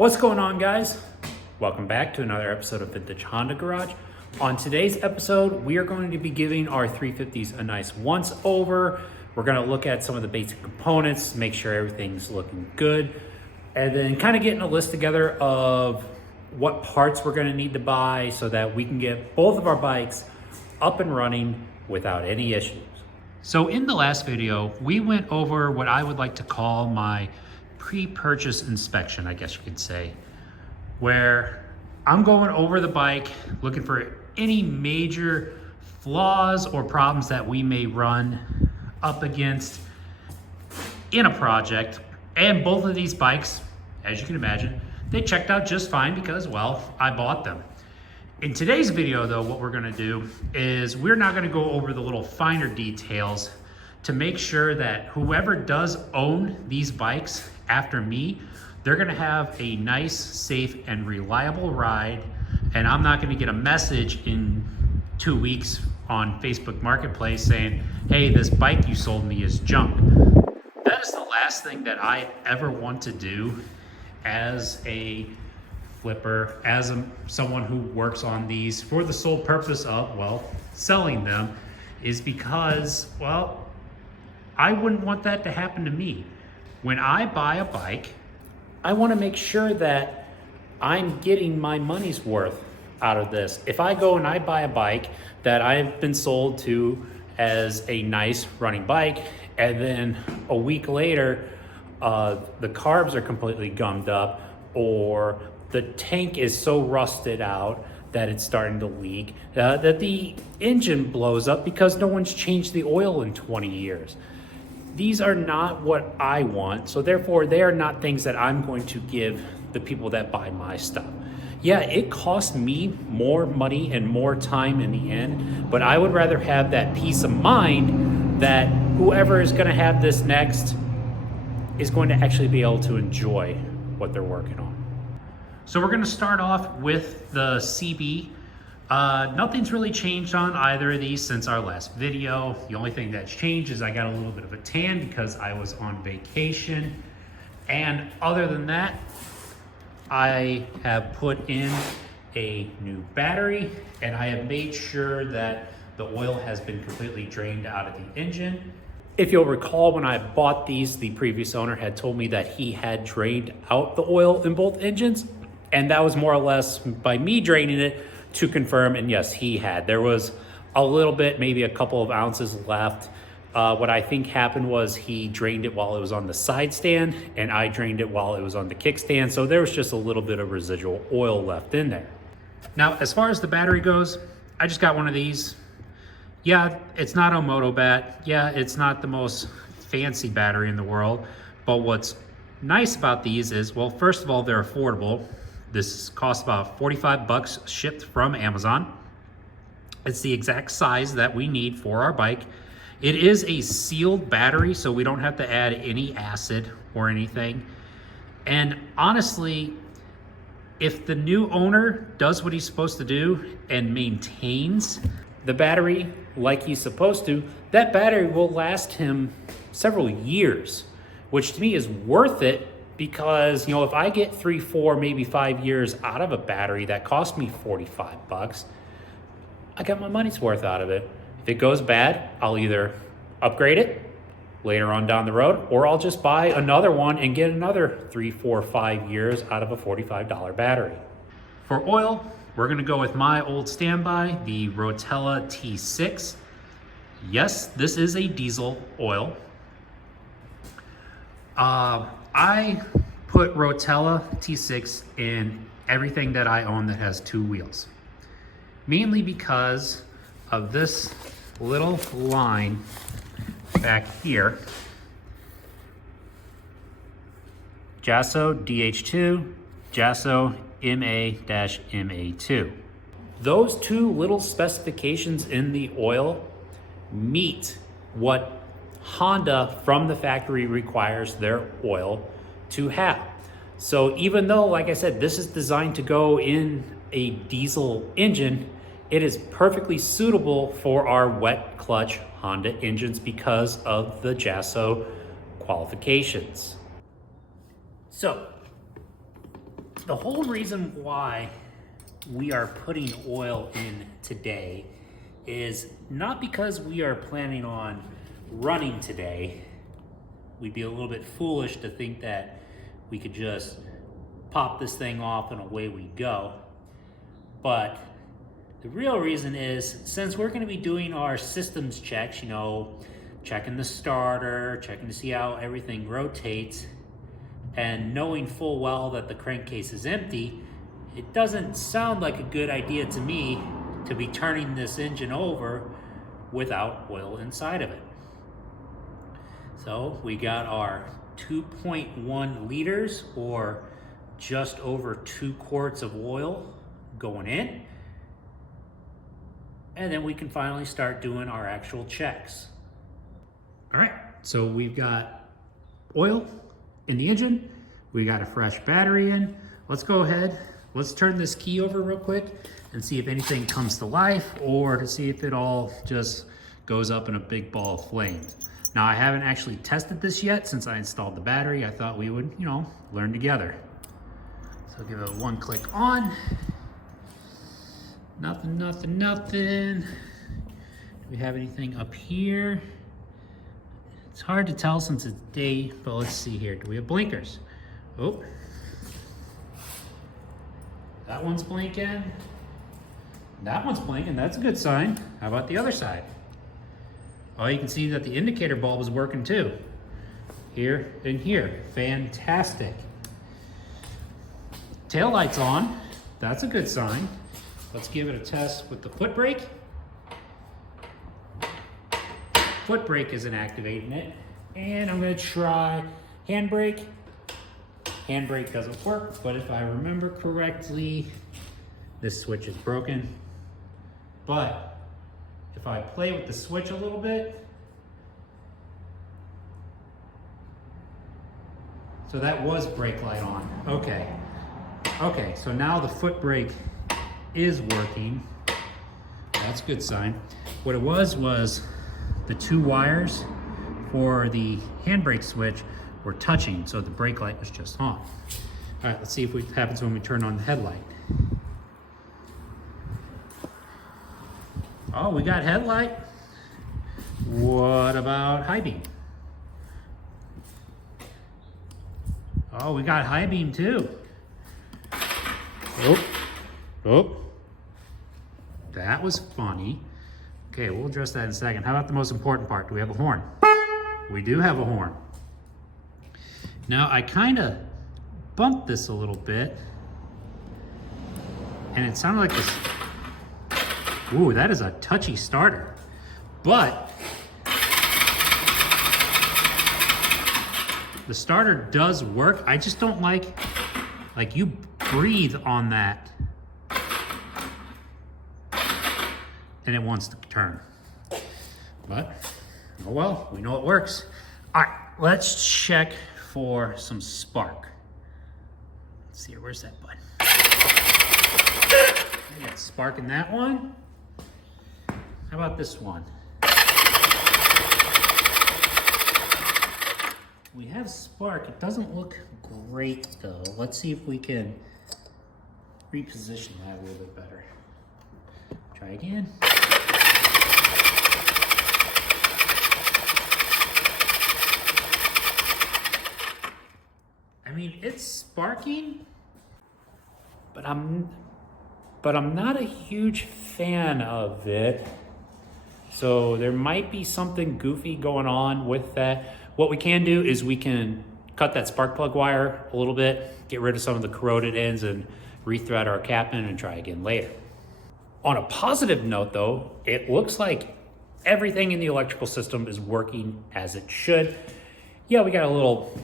What's going on, guys? Welcome back to another episode of Vintage Honda Garage. On today's episode, we are going to be giving our 350s a nice once over. We're going to look at some of the basic components, make sure everything's looking good, and then kind of getting a list together of what parts we're going to need to buy so that we can get both of our bikes up and running without any issues. So in the last video, we went over what I would like to call my pre-purchase inspection, I guess you could say, where I'm going over the bike, looking for any major flaws or problems that we may run up against in a project. And both of these bikes, as you can imagine, they checked out just fine because, well, I bought them. In today's video, though, what we're gonna do is we're not gonna go over the little finer details to make sure that whoever does own these bikes after me, they're gonna have a nice, safe, and reliable ride, and I'm not gonna get a message in 2 weeks on Facebook Marketplace saying, hey, this bike you sold me is junk. That is the last thing that I ever want to do as a flipper, as someone who works on these for the sole purpose of, well, selling them, is because, well, I wouldn't want that to happen to me. When I buy a bike, I want to make sure that I'm getting my money's worth out of this. If I go and I buy a bike that I've been sold to as a nice running bike, and then a week later, the carbs are completely gummed up, or the tank is so rusted out that it's starting to leak, that the engine blows up because no one's changed the oil in 20 years. These are not what I want, so therefore they are not things that I'm going to give the people that buy my stuff. Yeah, it costs me more money and more time in the end, but I would rather have that peace of mind that whoever is gonna have this next is going to actually be able to enjoy what they're working on. So we're gonna start off with the CB. Nothing's really changed on either of these since our last video. The only thing that's changed is I got a little bit of a tan because I was on vacation. And other than that, I have put in a new battery, and I have made sure that the oil has been completely drained out of the engine. If you'll recall, when I bought these, the previous owner had told me that he had drained out the oil in both engines, and that was more or less by me draining it to confirm, and yes, he had. There was a little bit, maybe a couple of ounces left. What I think happened was he drained it while it was on the side stand, and I drained it while it was on the kickstand, so there was just a little bit of residual oil left in there. Now, as far as the battery goes, I just got one of these. Yeah, it's not a Motobat. Yeah, it's not the most fancy battery in the world, but what's nice about these is, well, first of all, they're affordable. This costs about 45 bucks shipped from Amazon. It's the exact size that we need for our bike. It is a sealed battery, so we don't have to add any acid or anything. And honestly, if the new owner does what he's supposed to do and maintains the battery like he's supposed to, that battery will last him several years, which to me is worth it. Because, you know, if I get 3, 4, maybe 5 years out of a battery that cost me 45 bucks, I got my money's worth out of it. If it goes bad, I'll either upgrade it later on down the road, or I'll just buy another one and get another 3, 4, 5 years out of a $45 battery. For oil, we're gonna go with my old standby, the Rotella T6. Yes, this is a diesel oil. I put Rotella T6 in everything that I own that has 2 wheels, mainly because of this little line back here. Jasso DH2, Jasso MA-MA2. Those 2 little specifications in the oil meet what Honda from the factory requires their oil to have. So even though, like I said, this is designed to go in a diesel engine, it is perfectly suitable for our wet clutch Honda engines because of the Jasso qualifications. So The whole reason why we are putting oil in today is not because we are planning on running today. We'd be a little bit foolish to think that we could just pop this thing off and away we go. But the real reason is, since we're going to be doing our systems checks, you know, checking the starter, checking to see how everything rotates, and knowing full well that the crankcase is empty, it doesn't sound like a good idea to me to be turning this engine over without oil inside of it. So we got our 2.1 liters, or just over 2 quarts of oil going in. And then we can finally start doing our actual checks. All right, so we've got oil in the engine. We got a fresh battery in. Let's go ahead. Let's turn this key over real quick and see if anything comes to life, or to see if it all just goes up in a big ball of flames. Now, I haven't actually tested this yet since I installed the battery. I thought we would, you know, learn together. So give it one click on. Nothing, nothing, nothing. Do we have anything up here? It's hard to tell since it's day, but let's see here. Do we have blinkers? Oh. That one's blinking. That one's blinking. That's a good sign. How about the other side? Oh, you can see that the indicator bulb is working too. Here and here. Fantastic. Tail light's on. That's a good sign. Let's give it a test with the foot brake. Foot brake isn't activating it. And I'm gonna try handbrake. Handbrake doesn't work, but if I remember correctly, this switch is broken. But if I play with the switch a little bit, so that was brake light on. Okay. Okay, so now the foot brake is working. That's a good sign. What it was the 2 wires for the handbrake switch were touching, so the brake light was just on. All right, let's see what happens when we turn on the headlight. Oh, we got headlight. What about high beam? Oh, we got high beam too. Oh, oh. That was funny. Okay, we'll address that in a second. How about the most important part? Do we have a horn? We do have a horn. Now, I kind of bumped this a little bit, and it sounded like this. Ooh, that is a touchy starter. But the starter does work. I just don't like you breathe on that and it wants to turn. But, oh well, we know it works. All right, let's check for some spark. Let's see here, where's that button? We got spark in that one. How about this one? We have spark. It doesn't look great though. Let's see if we can reposition that a little bit better. Try again. I mean, it's sparking, but I'm not a huge fan of it. So there might be something goofy going on with that. What we can do is we can cut that spark plug wire a little bit, get rid of some of the corroded ends, and rethread our cap in and try again later. On a positive note though, it looks like everything in the electrical system is working as it should. Yeah, we got a little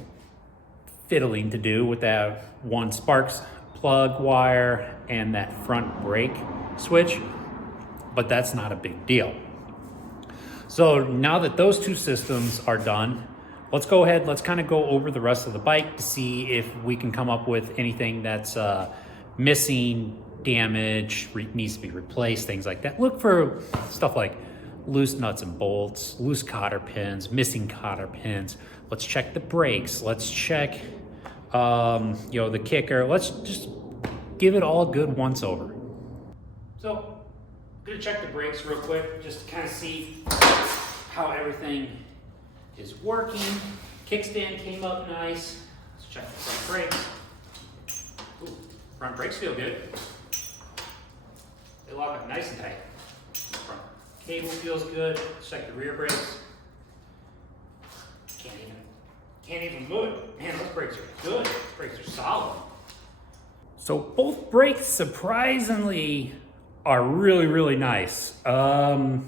fiddling to do with that one spark plug wire and that front brake switch, but that's not a big deal. So now that those two systems are done, let's go ahead, let's kind of go over the rest of the bike to see if we can come up with anything that's missing, damage, needs to be replaced, things like that. Look for stuff like loose nuts and bolts, loose cotter pins, missing cotter pins. Let's check the brakes. Let's check you know, the kicker. Let's just give it all a good once over. So I'm gonna check the brakes real quick, just to kind of see how everything is working. Kickstand came up nice. Let's check the front brakes. Ooh, front brakes feel good. They lock up nice and tight. Front cable feels good. Let's check the rear brakes. Can't even move it. Man, those brakes are good. Those brakes are solid. So both brakes, surprisingly, are really, really nice. I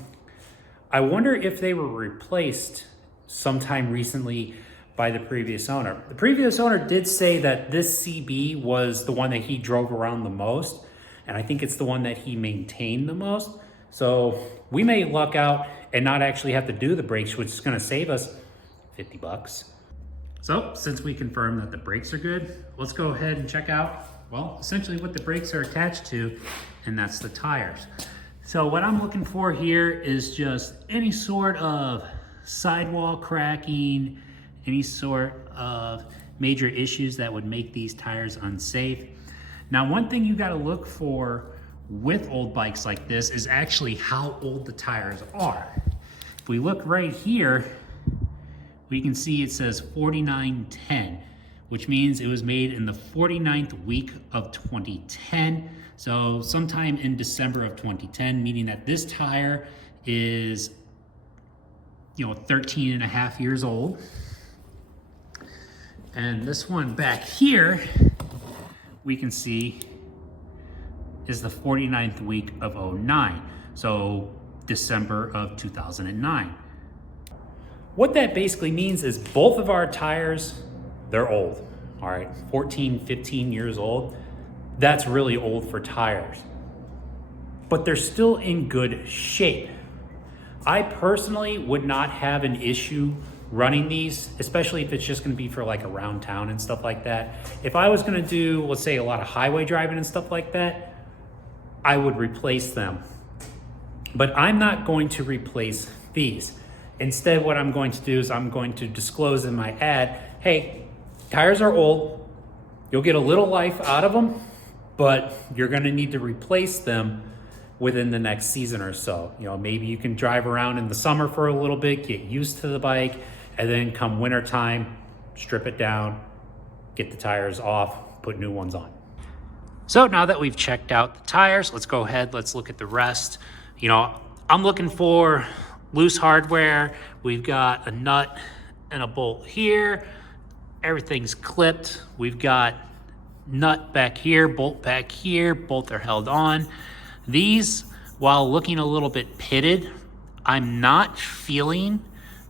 wonder if they were replaced sometime recently by the previous owner. The previous owner did say that this CB was the one that he drove around the most, and I think it's the one that he maintained the most. So we may luck out and not actually have to do the brakes, which is gonna save us 50 bucks. So since we confirmed that the brakes are good, let's go ahead and check out, well, essentially what the brakes are attached to, and that's the tires. So what I'm looking for here is just any sort of sidewall cracking, any sort of major issues that would make these tires unsafe. Now, one thing you gotta look for with old bikes like this is actually how old the tires are. If we look right here, we can see it says 4910, which means it was made in the 49th week of 2010. So sometime in December of 2010, meaning that this tire is, 13 and a half years old. And this one back here, we can see is the 49th week of 09. So December of 2009. What that basically means is both of our tires, they're old, all right? 14, 15 years old. That's really old for tires. But they're still in good shape. I personally would not have an issue running these, especially if it's just gonna be for like around town and stuff like that. If I was gonna do, let's say, a lot of highway driving and stuff like that, I would replace them. But I'm not going to replace these. Instead, what I'm going to do is I'm going to disclose in my ad, hey, tires are old, you'll get a little life out of them, but you're gonna need to replace them within the next season or so. Maybe you can drive around in the summer for a little bit, get used to the bike, and then come winter time, strip it down, get the tires off, put new ones on. So now that we've checked out the tires, let's go ahead, let's look at the rest. I'm looking for loose hardware. We've got a nut and a bolt here. Everything's clipped. We've got nut back here, bolt back here. Both are held on. These, while looking a little bit pitted, I'm not feeling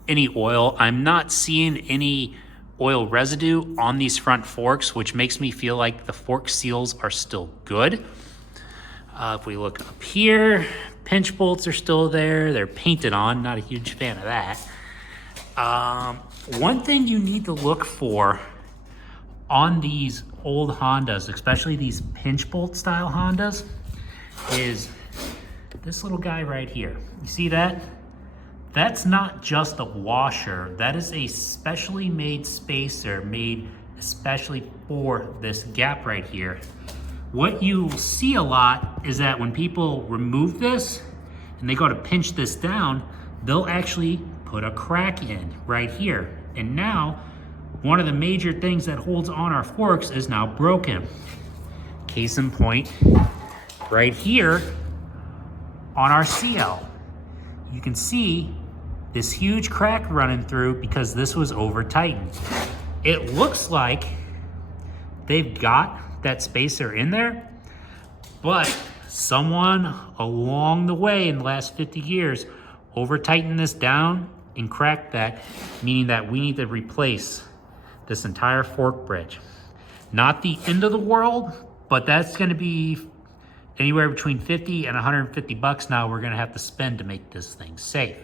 any oil. I'm not seeing any oil residue on these front forks, which makes me feel like the fork seals are still good. If we look up here, pinch bolts are still there. They're painted on, not a huge fan of that. One thing you need to look for on these old Hondas, especially these pinch bolt style Hondas, is this little guy right here. You see that? That's not just a washer. That is a specially made spacer made especially for this gap right here. What you see a lot is that when people remove this and they go to pinch this down, they'll actually put a crack in right here. And now, one of the major things that holds on our forks is now broken. Case in point, right here on our CL, you can see this huge crack running through because this was over tightened. It looks like they've got that spacer in there, but someone along the way in the last 50 years over tightened this down and cracked that, meaning that we need to replace this entire fork bridge. Not the end of the world, but that's gonna be anywhere between 50 and 150 bucks now we're gonna have to spend to make this thing safe.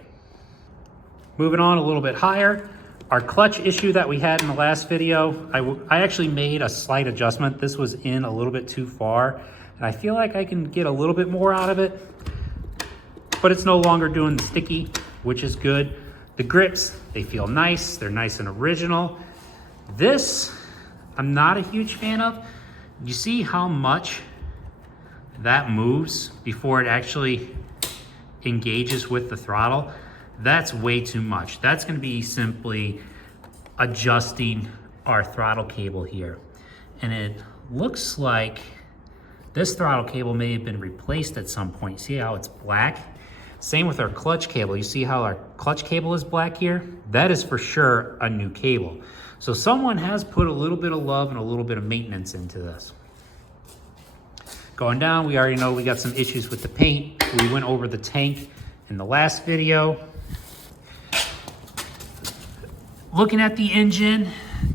Moving on a little bit higher, our clutch issue that we had in the last video, I actually made a slight adjustment. This was in a little bit too far, and I feel like I can get a little bit more out of it, but it's no longer doing sticky, which is good. The grips, they feel nice. They're nice and original. This, I'm not a huge fan of. You see how much that moves before it actually engages with the throttle? That's way too much. That's going to be simply adjusting our throttle cable here. And it looks like this throttle cable may have been replaced at some point. See how it's black? Same with our clutch cable. You see how our clutch cable is black here? That is for sure a new cable. So someone has put a little bit of love and a little bit of maintenance into this. Going down, we already know we got some issues with the paint. We went over the tank in the last video. Looking at the engine,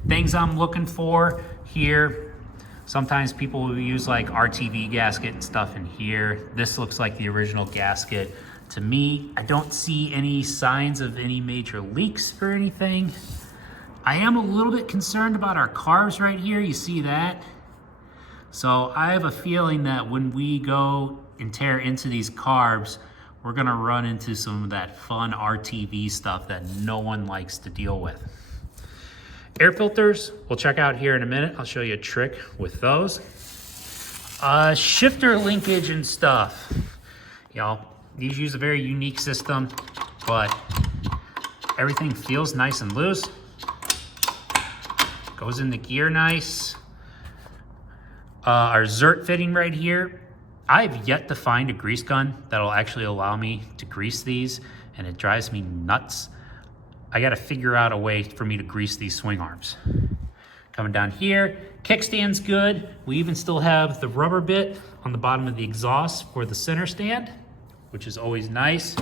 things I'm looking for here. Sometimes people will use like RTV gasket and stuff in here. This looks like the original gasket. To me, I don't see any signs of any major leaks or anything. I am a little bit concerned about our carbs right here. You see that? So I have a feeling that when we go and tear into these carbs, we're gonna run into some of that fun RTV stuff that no one likes to deal with. Air filters, we'll check out here in a minute. I'll show you a trick with those. Shifter linkage and stuff. You know, these use a very unique system, but everything feels nice and loose. Goes in the gear nice. Our Zert fitting right here, I've yet to find a grease gun that'll actually allow me to grease these, and it drives me nuts. I gotta figure out a way for me to grease these swing arms. Coming down here, kickstand's good. We even still have the rubber bit on the bottom of the exhaust for the center stand, which is always nice.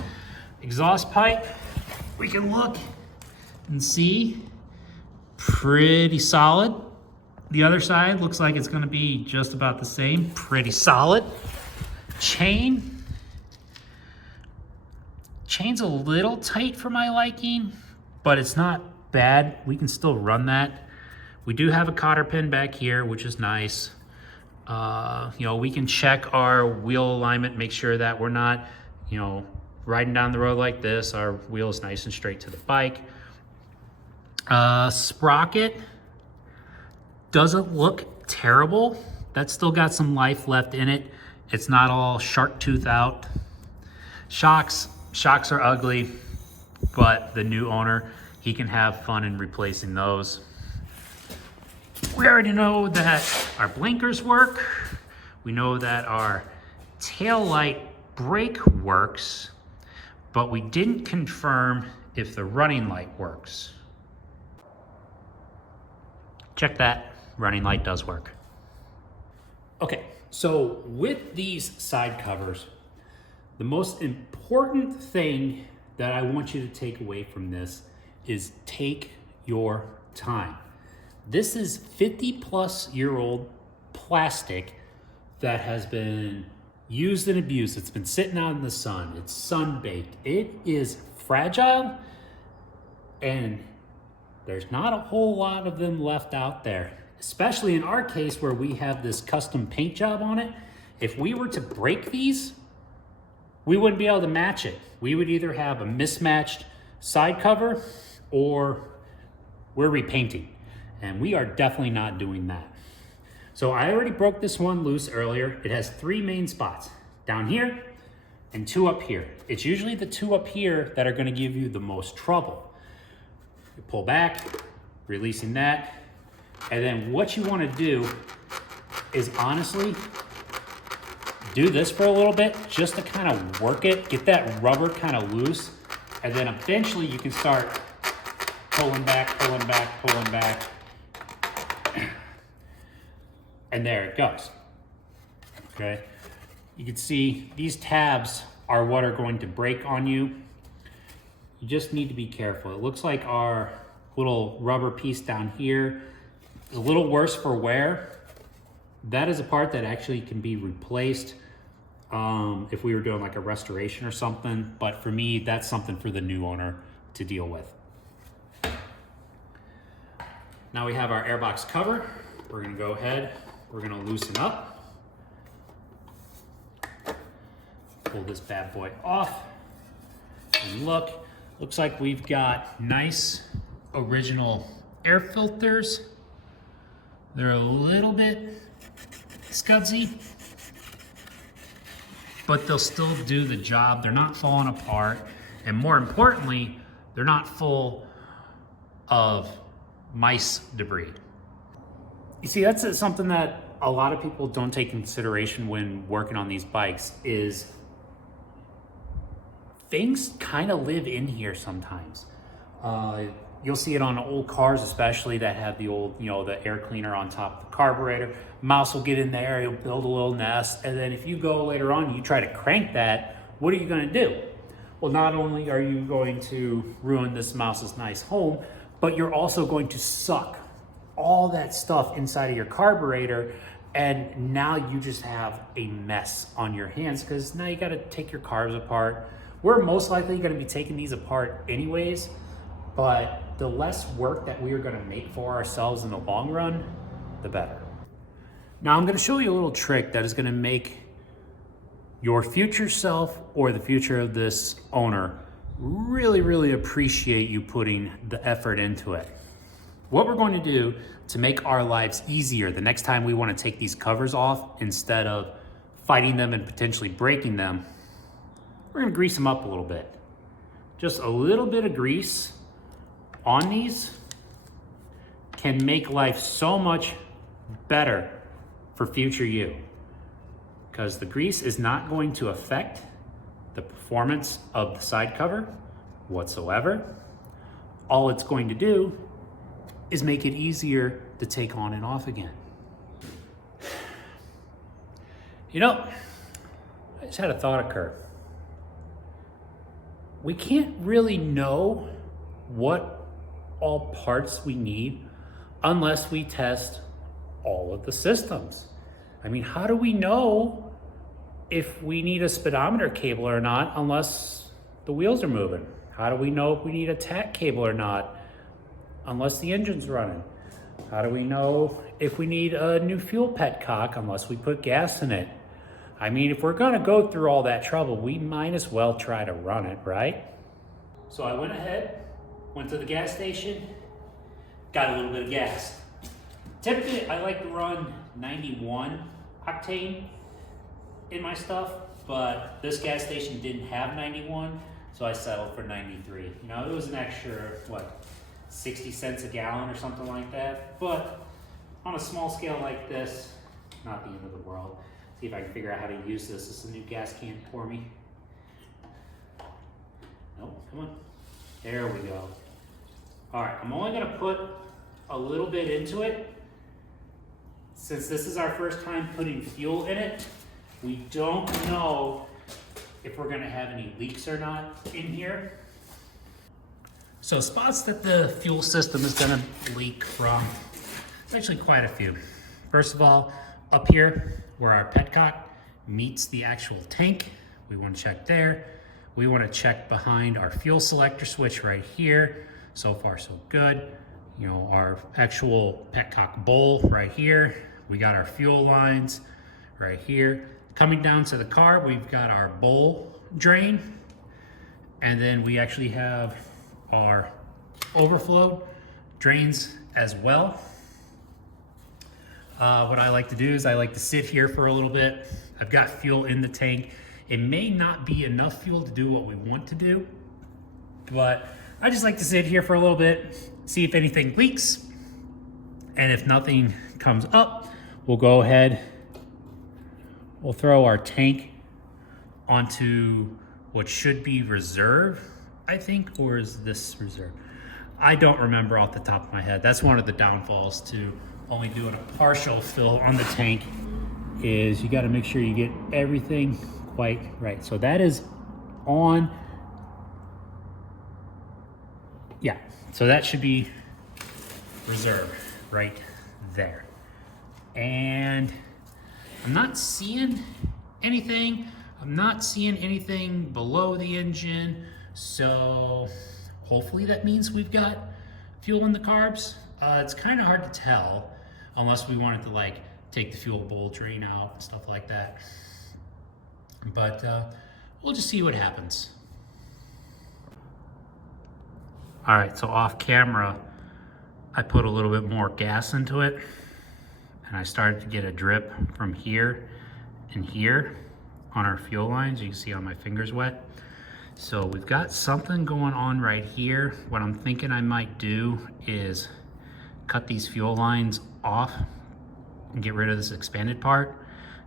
Exhaust pipe, we can look and see, pretty solid. The other side looks like it's gonna be just about the same, pretty solid. Chain's a little tight for my liking, but it's not bad. We can still run that. We do have a cotter pin back here, which is nice. You know, we can check our wheel alignment, make sure that we're not, you know, riding down the road like this. Our wheel is nice and straight to the bike. Sprocket doesn't look terrible. That's still got some life left in it. It's not all shark tooth out. Shocks are ugly, but the new owner, he can have fun in replacing those. We already know that our blinkers work. We know that our tail light brake works, but we didn't confirm if the running light works. Check that, running light does work. Okay, so with these side covers, the most important thing that I want you to take away from this is take your time. This is 50-plus-year-old plastic that has been used and abused. It's been sitting out in the sun. It's sun-baked. It is fragile, and there's not a whole lot of them left out there, especially in our case where we have this custom paint job on it. If we were to break these, we wouldn't be able to match it. We would either have a mismatched side cover or we're repainting, and we are definitely not doing that. So I already broke this one loose earlier. It has 3 main spots, down here and 2 up here. It's usually the 2 up here that are gonna give you the most trouble. You pull back, releasing that, and then what you wanna do is honestly do this for a little bit just to kind of work it, get that rubber kind of loose, and then eventually you can start pulling back, pulling back, pulling back. And there it goes, okay? You can see these tabs are what are going to break on you. You just need to be careful. It looks like our little rubber piece down here is a little worse for wear. That is a part that actually can be replaced if we were doing like a restoration or something. But for me, that's something for the new owner to deal with. Now we have our airbox cover. We're gonna go ahead, we're gonna loosen up. Pull this bad boy off. And look, looks like we've got nice original air filters They're a little bit scudsy, but they'll still do the job. They're not falling apart. And more importantly, they're not full of mice debris. You see, that's something that a lot of people don't take consideration when working on these bikes is things kind of live in here sometimes. You'll see it on old cars, especially that have the old, the air cleaner on top of the carburetor. Mouse will get in there, he'll build a little nest, and then if you go later on, you try to crank that, what are you gonna do? Well, not only are you going to ruin this mouse's nice home, but you're also going to suck all that stuff inside of your carburetor, and now you just have a mess on your hands because now you gotta take your carbs apart. We're most likely gonna be taking these apart anyways, but the less work that we are gonna make for ourselves in the long run, the better. Now I'm gonna show you a little trick that is gonna make your future self or the future of this owner really, really appreciate you putting the effort into it. What we're going to do to make our lives easier the next time we wanna take these covers off, instead of fighting them and potentially breaking them, we're gonna grease them up a little bit. Just a little bit of grease on these can make life so much better for future you, because the grease is not going to affect the performance of the side cover whatsoever. All it's going to do is make it easier to take on and off again. I just had a thought occur. We can't really know what all parts we need unless we test all of the systems. I mean, how do we know if we need a speedometer cable or not unless the wheels are moving? How do we know if we need a tack cable or not unless the engine's running? How do we know if we need a new fuel petcock unless we put gas in it? I mean, if we're gonna go through all that trouble, we might as well try to run it, right? So I went ahead, went to the gas station, got a little bit of gas. Typically, I like to run 91 octane in my stuff, but this gas station didn't have 91, so I settled for 93. It was an extra, 60 cents a gallon or something like that. But on a small scale like this, not the end of the world. See if I can figure out how to use this. This is a new gas can for me. Nope, come on. There we go. All right, I'm only gonna put a little bit into it. Since this is our first time putting fuel in it, we don't know if we're gonna have any leaks or not in here. So spots that the fuel system is gonna leak from, there's actually quite a few. First of all, up here where our petcock meets the actual tank, we wanna check there. We wanna check behind our fuel selector switch right here. So far, so good. Our actual petcock bowl right here. We got our fuel lines right here. Coming down to the car, we've got our bowl drain. And then we actually have our overflow drains as well. What I like to do is I like to sit here for a little bit. I've got fuel in the tank. It may not be enough fuel to do what we want to do, but I just like to sit here for a little bit, see if anything leaks. And if nothing comes up, we'll go ahead, we'll throw our tank onto what should be reserve, I think, or is this reserve? I don't remember off the top of my head. That's one of the downfalls to only doing a partial fill on the tank, is you gotta make sure you get everything quite right. So that is on, yeah, so that should be reserve right there. And I'm not seeing anything. I'm not seeing anything below the engine. So hopefully that means we've got fuel in the carbs. It's kind of hard to tell unless we wanted to take the fuel bowl drain out and stuff like that. But we'll just see what happens. All right, so off camera, I put a little bit more gas into it. and I started to get a drip from here and here on our fuel lines. You can see on my fingers wet. So we've got something going on right here. What I'm thinking I might do is cut these fuel lines off and get rid of this expanded part,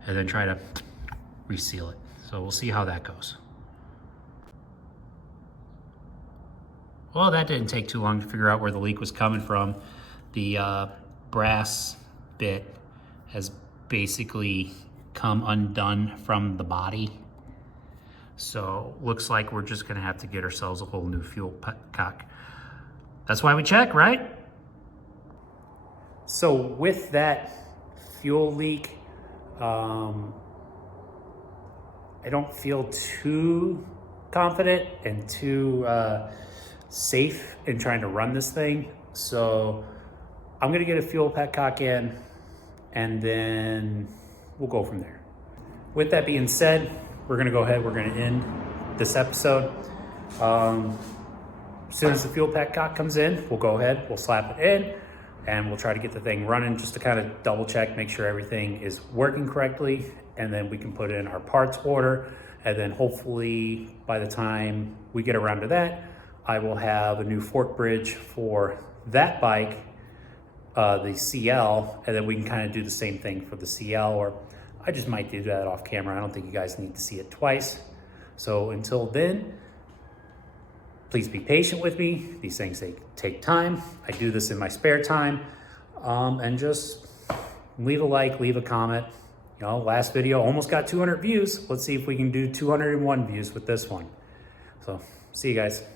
and then try to reseal it. So we'll see how that goes. Well, that didn't take too long to figure out where the leak was coming from. The brass bit has basically come undone from the body. So looks like we're just gonna have to get ourselves a whole new fuel cock. That's why we check, right? So with that fuel leak, I don't feel too confident and too safe in trying to run this thing. So I'm gonna get a fuel petcock in, and then we'll go from there. With that being said, we're gonna go ahead, we're gonna end this episode. As soon as the fuel petcock comes in, we'll go ahead, we'll slap it in, and we'll try to get the thing running just to kind of double check, make sure everything is working correctly, and then we can put in our parts order, and then hopefully by the time we get around to that, I will have a new fork bridge for that bike, the CL, and then we can kind of do the same thing for the CL, or I just might do that off camera. I don't think you guys need to see it twice. So until then, please be patient with me. These things, they take time. I do this in my spare time. And just leave a like, leave a comment. You know, last video almost got 200 views. Let's see if we can do 201 views with this one. So see you guys.